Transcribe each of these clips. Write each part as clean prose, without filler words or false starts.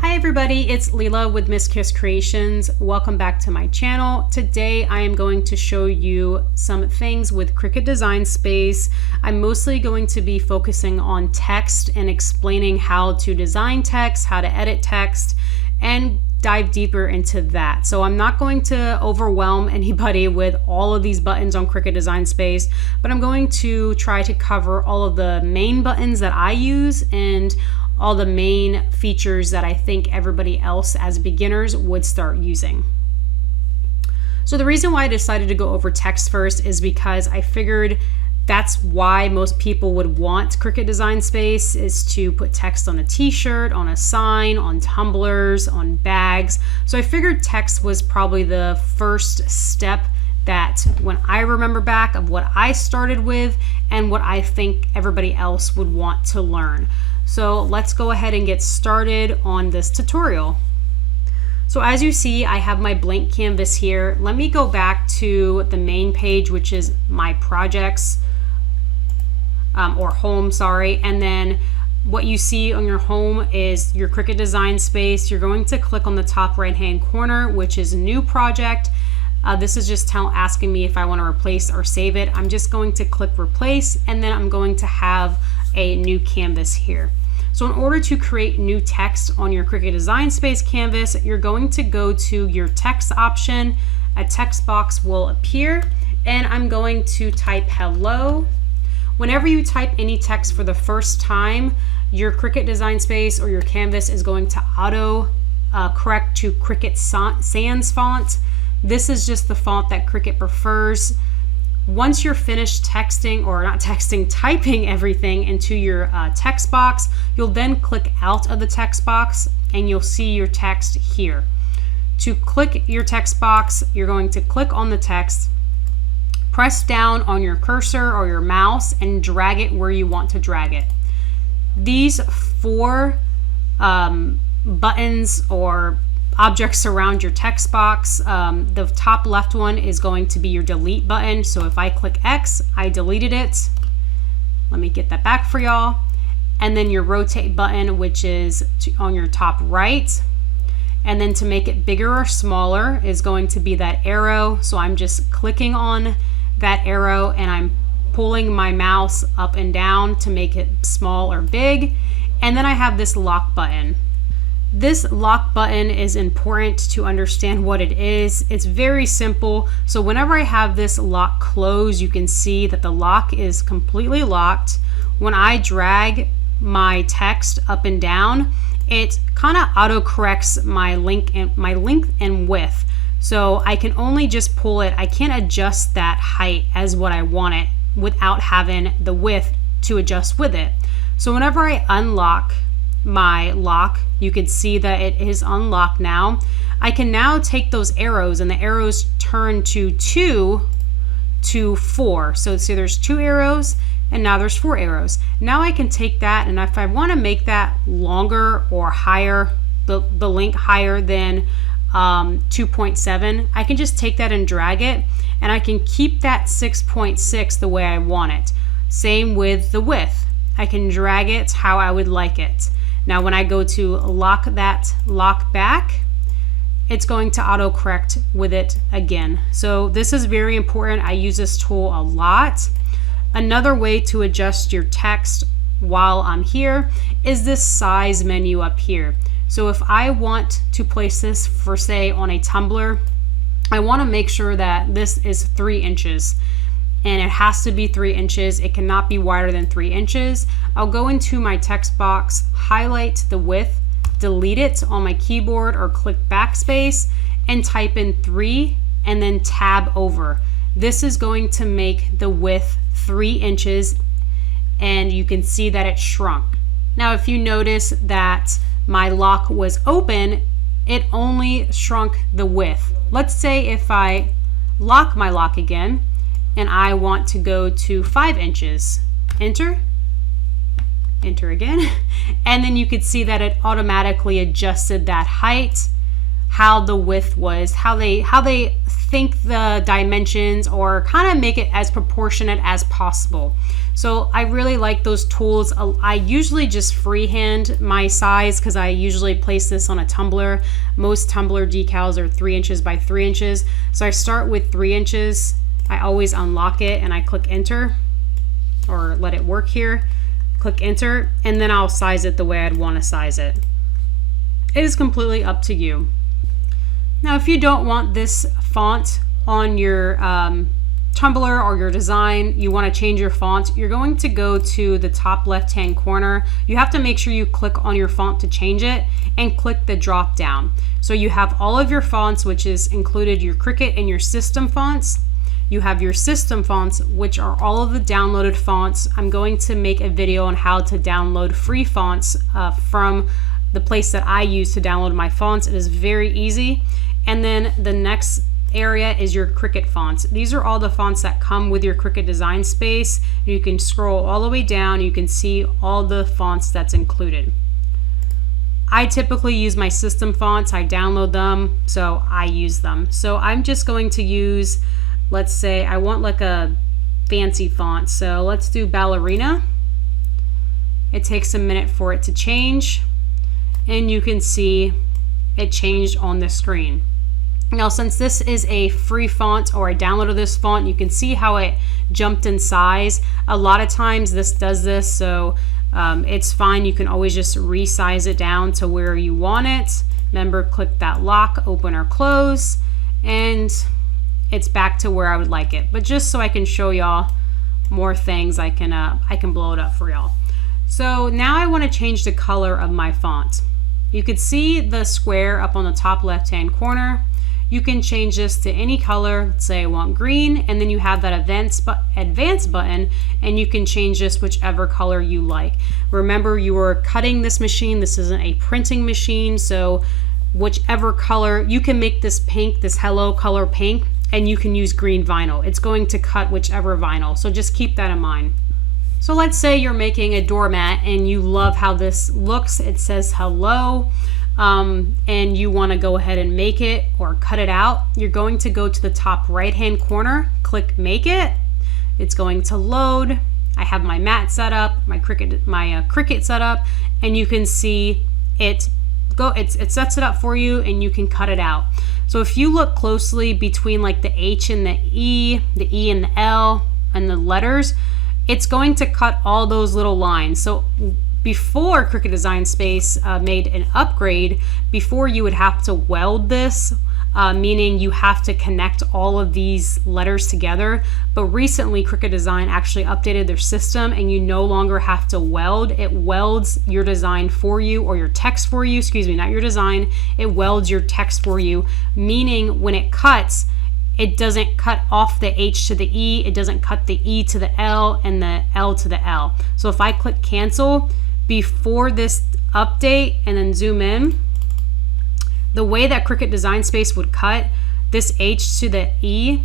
Hi everybody, it's Leela with Miss Kiss Creations. Welcome back to my channel. Today I am going to show you some things with Cricut Design Space. I'm mostly going to be focusing on text and explaining how to design text, how to edit text, and dive deeper into that. So I'm not going to overwhelm anybody with all of these buttons on Cricut Design Space, but I'm going to try to cover all of the main buttons that I use and all the main features that I think everybody else as beginners would start using. So the reason why I decided to go over text first is because I figured that's why most people would want Cricut Design Space, is to put text on a t-shirt, on a sign, on tumblers, on bags. So I figured text was probably the first step that when I remember back of what I started with and what I think everybody else would want to learn. So let's go ahead and get started on this tutorial. So as you see, I have my blank canvas here. Let me go back to the main page, which is my projects, or home, sorry. And then what you see on your home is your Cricut Design Space. You're going to click on the top right-hand corner, which is New Project. This is just asking me if I want to replace or save it. I'm just going to click Replace, and then I'm going to have a new canvas here. So in order to create new text on your Cricut Design Space canvas, you're going to go to your text option. A text box will appear, and I'm going to type hello. Whenever you type any text for the first time, your Cricut Design Space or your canvas is going to auto correct to Cricut Sans font. This is just the font that Cricut prefers. Once you're finished texting, or not texting, typing everything into your text box, you'll then click out of the text box and you'll see your text here. To click your text box, you're going to click on the text, press down on your cursor or your mouse, and drag it where you want to drag it. These four buttons or objects around your text box. The top left one is going to be your delete button. So if I click X, I deleted it. Let me get that back for y'all. And then your rotate button, which is on your top right. And then to make it bigger or smaller is going to be that arrow. So I'm just clicking on that arrow and I'm pulling my mouse up and down to make it small or big. And then I have this lock button. This lock button is important to understand what it is. It's very simple. So whenever I have this lock closed, you can see that the lock is completely locked. When I drag my text up and down, it kind of auto corrects my length and width. So I can only just pull it. I can't adjust that height as what I want it without having the width to adjust with it. So whenever I unlock my lock, you can see that it is unlocked now. I can now take those arrows, and the arrows turn to 2 to 4. So see, there's 2 arrows and now there's 4 arrows. Now I can take that, and if I want to make that longer or higher, the length higher than 2.7, I can just take that and drag it, and I can keep that 6.6 the way I want it. Same with the width. I can drag it how I would like it. Now when I go to lock back, it's going to auto correct with it again. So this is very important. I use this tool a lot. Another way to adjust your text while I'm here is this size menu up here. So if I want to place this for, say, on a tumbler, I want to make sure that this is 3 inches. And it has to be 3 inches. It cannot be wider than 3 inches. I'll go into my text box, highlight the width, delete it on my keyboard, or click backspace and type in 3 and then tab over. This is going to make the width 3 inches, and you can see that it shrunk. Now if you notice that my lock was open, it only shrunk the width. Let's say if I lock my lock again, and I want to go to 5 inches. Enter again, and then you could see that it automatically adjusted that height, how the width was, how they think the dimensions, or kind of make it as proportionate as possible. So I really like those tools. I usually just freehand my size because I usually place this on a tumbler. Most tumbler decals are 3 inches by 3 inches. So I start with 3 inches. I always unlock it and I click enter, or let it work here. Click enter, and then I'll size it the way I'd want to size it. It is completely up to you. Now, if you don't want this font on your Tumblr or your design, you want to change your font, you're going to go to the top left hand corner. You have to make sure you click on your font to change it and click the drop down. So you have all of your fonts, which is included your Cricut and your system fonts. You have your system fonts, which are all of the downloaded fonts. I'm going to make a video on how to download free fonts from the place that I use to download my fonts. It is very easy. And then the next area is your Cricut fonts. These are all the fonts that come with your Cricut Design Space. You can scroll all the way down. You can see all the fonts that's included. I typically use my system fonts. I download them, so I use them. So I'm just going to use, let's say I want like a fancy font. So let's do Ballerina. It takes a minute for it to change, and you can see it changed on the screen. Now, since this is a free font, or I downloaded this font, you can see how it jumped in size. A lot of times this does this, so it's fine. You can always just resize it down to where you want it. Remember, click that lock, open or close, and it's back to where I would like it. But just so I can show y'all more things, I can blow it up for y'all. So now I want to change the color of my font. You could see the square up on the top left hand corner. You can change this to any color. Let's say I want green, and then you have that advanced button, and you can change this whichever color you like. Remember, you are cutting this machine. This isn't a printing machine, so whichever color, you can make this pink, this hello color pink, and you can use green vinyl. It's going to cut whichever vinyl, so just keep that in mind. So let's say you're making a doormat and you love how this looks. It says hello. And you want to go ahead and make it or cut it out. You're going to go to the top right hand corner, click make it. It's going to load. I have my mat set up, my Cricut set up, and you can see it sets it up for you, and you can cut it out. So if you look closely between like the H and the E and the L and the letters, it's going to cut all those little lines. So before Cricut Design Space made an upgrade, before you would have to weld this, meaning you have to connect all of these letters together. But recently Cricut Design actually updated their system, and you no longer have to weld. It welds your design for you, or your text for you, excuse me, not your design. It welds your text for you, meaning when it cuts, it doesn't cut off the H to the E, it doesn't cut the E to the L and the L to the L. So if I click cancel, before this update and then zoom in, the way that Cricut Design Space would cut this H to the E,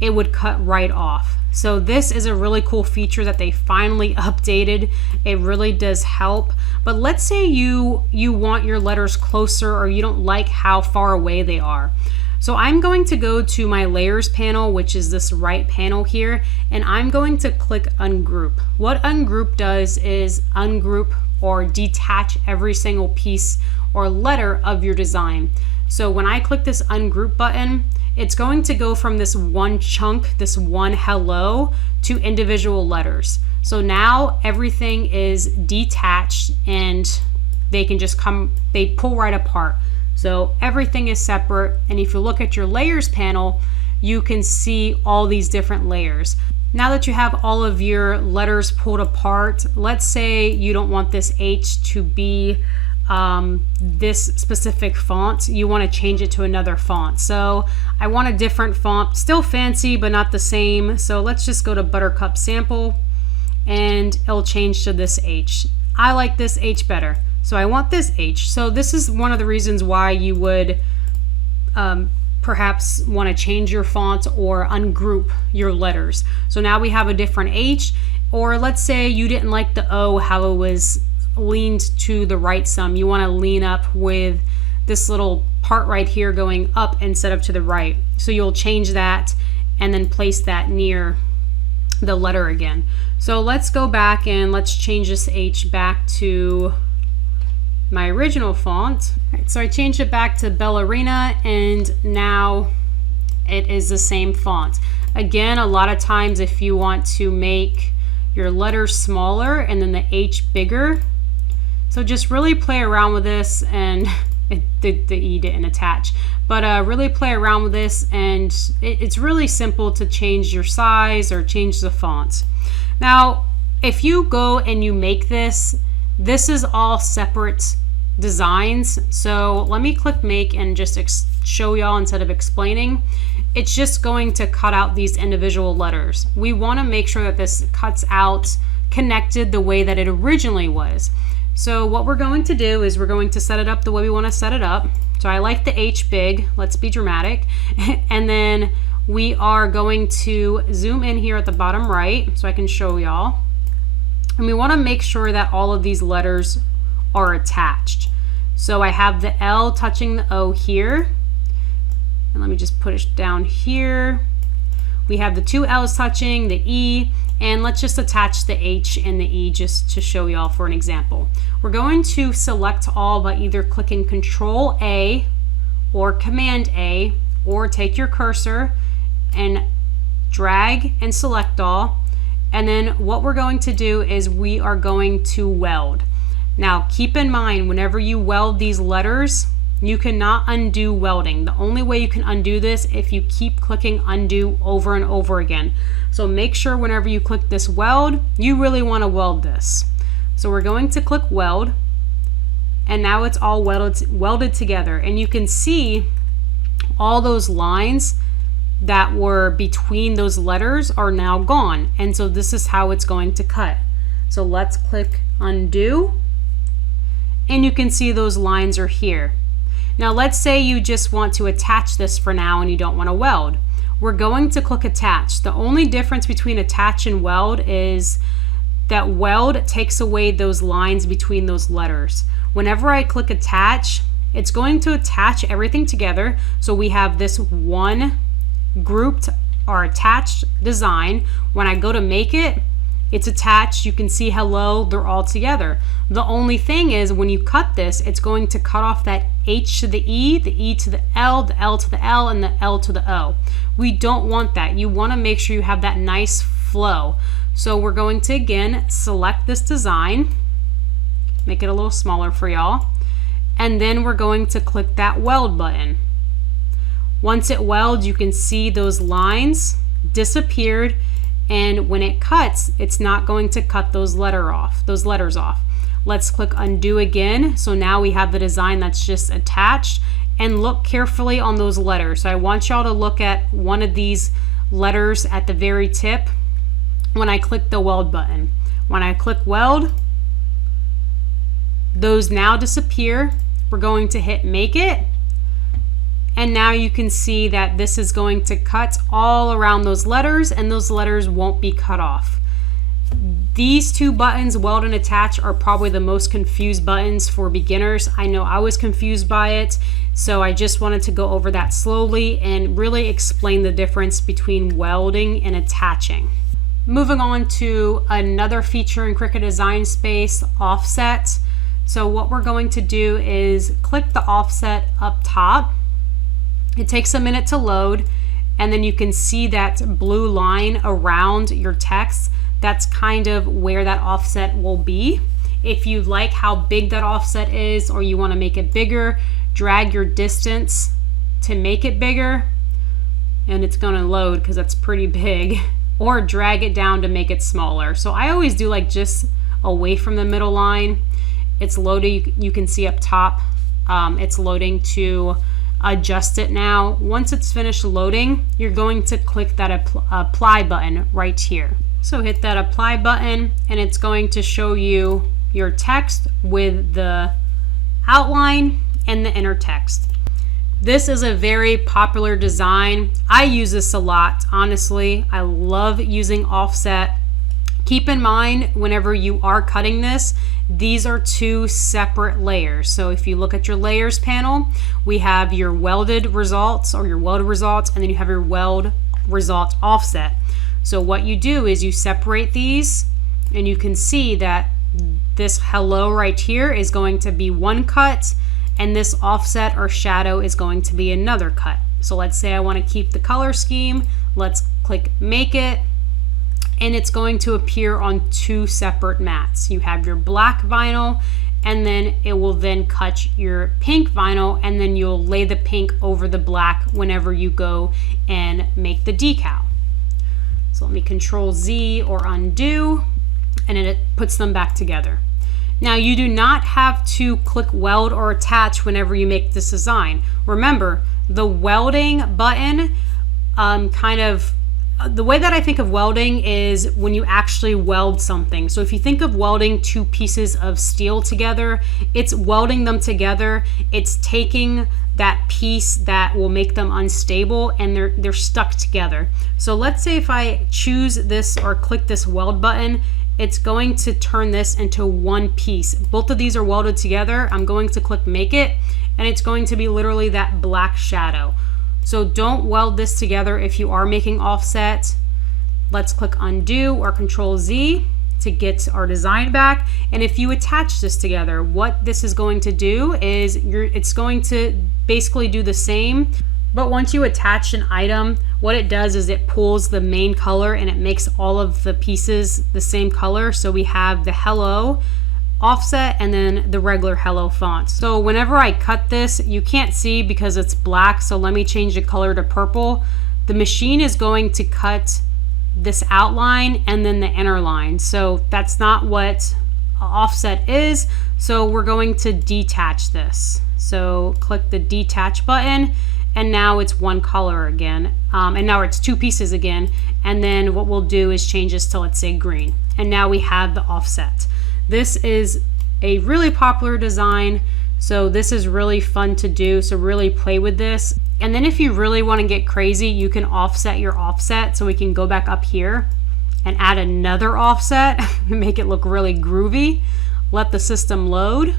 it would cut right off. So this is a really cool feature that they finally updated. It really does help. But let's say you want your letters closer, or you don't like how far away they are. So I'm going to go to my layers panel, which is this right panel here, and I'm going to click Ungroup. What Ungroup does is ungroup or detach every single piece or letter of your design. So when I click this Ungroup button, it's going to go from this one chunk, this one hello, to individual letters. So now everything is detached, and they can just they pull right apart. So everything is separate, and if you look at your layers panel, you can see all these different layers. Now that you have all of your letters pulled apart, let's say you don't want this H to be this specific font. You want to change it to another font. So I want a different font, still fancy but not the same. So let's just go to Buttercup Sample, and it'll change to this H. I like this H better. So I want this H. So this is one of the reasons why you would perhaps want to change your font or ungroup your letters. So now we have a different H, or let's say you didn't like the O, how it was leaned to the right some. You want to lean up with this little part right here going up instead of to the right. So you'll change that and then place that near the letter again. So let's go back and let's change this H back to my original font. All right, so I changed it back to Ballerina, and now it is the same font. Again, a lot of times if you want to make your letters smaller and then the H bigger, so just really play around with this, and the E didn't attach, but really play around with this, and it's really simple to change your size or change the font. Now, if you go and you make this is all separate designs. So let me click make and just show y'all instead of explaining. It's just going to cut out these individual letters. We want to make sure that this cuts out connected the way that it originally was. So what we're going to do is we're going to set it up the way we want to set it up. So I like the H big, let's be dramatic. And then we are going to zoom in here at the bottom right so I can show y'all. And we want to make sure that all of these letters are attached. So I have the L touching the O here. And let me just put it down here. We have the two L's touching, the E, and let's just attach the H and the E just to show y'all for an example. We're going to select all by either clicking Control A or Command A, or take your cursor and drag and select all. And then what we're going to do is we are going to weld. Now keep in mind, whenever you weld these letters, you cannot undo welding. The only way you can undo this if you keep clicking undo over and over again. So make sure whenever you click this weld, you really want to weld this. So we're going to click weld, and now it's all welded together. And you can see all those lines that were between those letters are now gone. And so this is how it's going to cut. So let's click undo, and you can see those lines are here. Now let's say you just want to attach this for now and you don't want to weld. We're going to click attach. The only difference between attach and weld is that weld takes away those lines between those letters. Whenever I click attach, it's going to attach everything together. So we have this one grouped or attached design. When I go to make it, it's attached. You can see hello, they're all together. The only thing is when you cut this, it's going to cut off that H to the E to the L to the L, and the L to the O. We don't want that. You want to make sure you have that nice flow. So we're going to again select this design, make it a little smaller for y'all, and then we're going to click that weld button. Once it welds, you can see those lines disappeared, and when it cuts, it's not going to cut those letters off. Let's click undo again. So now we have the design that's just attached, and look carefully on those letters. So I want y'all to look at one of these letters at the very tip when I click the weld button. When I click weld, those now disappear. We're going to hit make it, and now you can see that this is going to cut all around those letters, and those letters won't be cut off. These two buttons, weld and attach, are probably the most confused buttons for beginners. I know I was confused by it, so I just wanted to go over that slowly and really explain the difference between welding and attaching. Moving on to another feature in Cricut Design Space, offset. So what we're going to do is click the offset up top. It takes a minute to load, and then you can see that blue line around your text. That's kind of where that offset will be. If you like how big that offset is, or you want to make it bigger, drag your distance to make it bigger, and it's going to load because that's pretty big, or drag it down to make it smaller. So I always do like just away from the middle line. It's loading. You can see up top it's loading to adjust it now. Once it's finished loading, you're going to click that apply button right here. So hit that apply button, and it's going to show you your text with the outline and the inner text. This is a very popular design. I use this a lot, honestly. I love using offset. Keep in mind, whenever you are cutting this, these are two separate layers. So if you look at your layers panel, we have your welded results or your welded results, and then you have your weld result offset. So what you do is you separate these, and you can see that this hello right here is going to be one cut, and this offset or shadow is going to be another cut. So let's say I want to keep the color scheme. Let's click make it, and it's going to appear on two separate mats. You have your black vinyl, and then it will then cut your pink vinyl, and then you'll lay the pink over the black whenever you go and make the decal. So let me Control Z or undo, and it puts them back together. Now you do not have to click weld or attach whenever you make this design. Remember, the welding button the way that I think of welding is when you actually weld something. So if you think of welding two pieces of steel together, it's welding them together. It's taking that piece that will make them unstable, and they're stuck together. So let's say if I choose this or click this weld button, it's going to turn this into one piece. Both of these are welded together. I'm going to click make it, and it's going to be literally that black shadow. So don't weld this together if you are making offset. Let's click undo or Control Z to get our design back. And if you attach this together, what this is going to do is it's going to basically do the same. But once you attach an item, what it does is it pulls the main color and it makes all of the pieces the same color. So we have the hello offset and then the regular hello font. So whenever I cut this, you can't see because it's black, so let me change the color to purple. The machine is going to cut this outline and then the inner line, so that's not what offset is. So we're going to detach this. So click the detach button, and now it's one color again, and now it's two pieces again. And then what we'll do is change this to, let's say, green, and now we have the offset. This is a really popular design, so this is really fun to do, so really play with this. And then if you really want to get crazy, you can offset your offset. So we can go back up here and add another offset and make it look really groovy. Let the system load,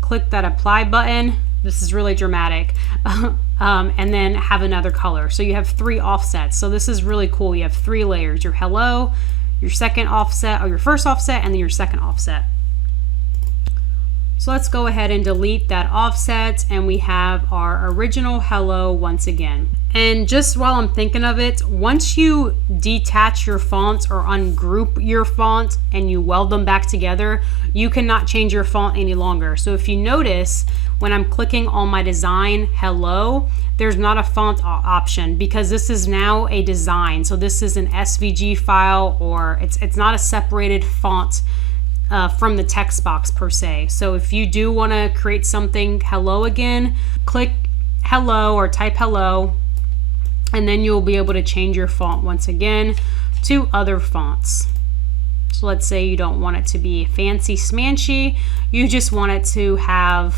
click that apply button. This is really dramatic. And then have another color. So you have 3 offsets. So this is really cool. You have 3 layers, your hello, your second offset, or your first offset, and then your second offset. So let's go ahead and delete that offset, and we have our original hello once again. And just while I'm thinking of it, once you detach your fonts or ungroup your font and you weld them back together, you cannot change your font any longer. So if you notice, when I'm clicking on my design hello, there's not a font option because this is now a design. So this is an SVG file, or it's not a separated font from the text box per se. So if you do want to create something hello again, click hello or type hello, and then you'll be able to change your font once again to other fonts. So let's say you don't want it to be fancy smanchy, you just want it to have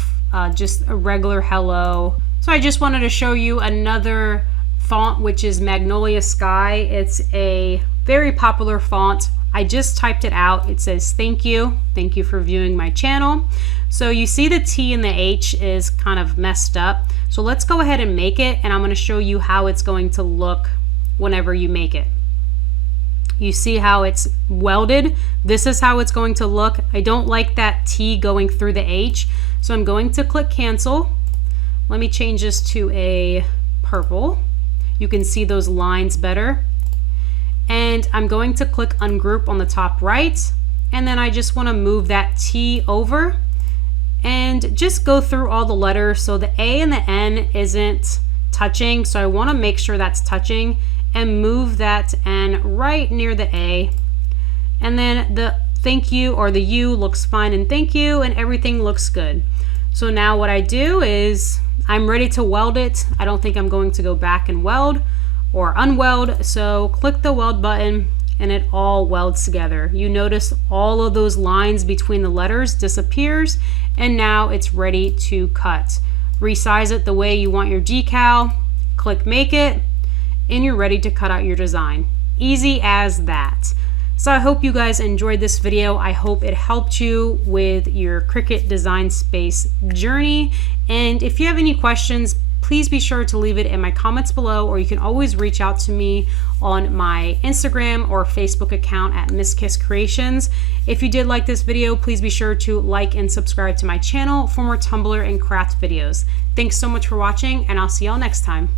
just a regular hello. So I just wanted to show you another font, which is Magnolia Sky. It's a very popular font. I just typed it out. It says thank you for viewing my channel. So you see the T and the H is kind of messed up. So let's go ahead and make it, and I'm going to show you how it's going to look whenever you make it. You see how it's welded? This is how it's going to look. I don't like that T going through the H, so I'm going to click cancel. Let me change this to a purple. You can see those lines better. And I'm going to click ungroup on the top right, and then I just want to move that T over and just go through all the letters. So the A and the N isn't touching, so I want to make sure that's touching, and move that N right near the A. And then the thank you or the U looks fine in thank you, and everything looks good. So now what I do is I'm ready to weld it. I don't think I'm going to go back and weld or unweld, so click the weld button and it all welds together. You notice all of those lines between the letters disappears, and now it's ready to cut. Resize it the way you want your decal, click make it, and you're ready to cut out your design. Easy as that. So I hope you guys enjoyed this video. I hope it helped you with your Cricut Design Space journey. And if you have any questions, please be sure to leave it in my comments below, or you can always reach out to me on my Instagram or Facebook account at Miss Kiss Kreations. If you did like this video, please be sure to like and subscribe to my channel for more Tumblr and craft videos. Thanks so much for watching, and I'll see y'all next time.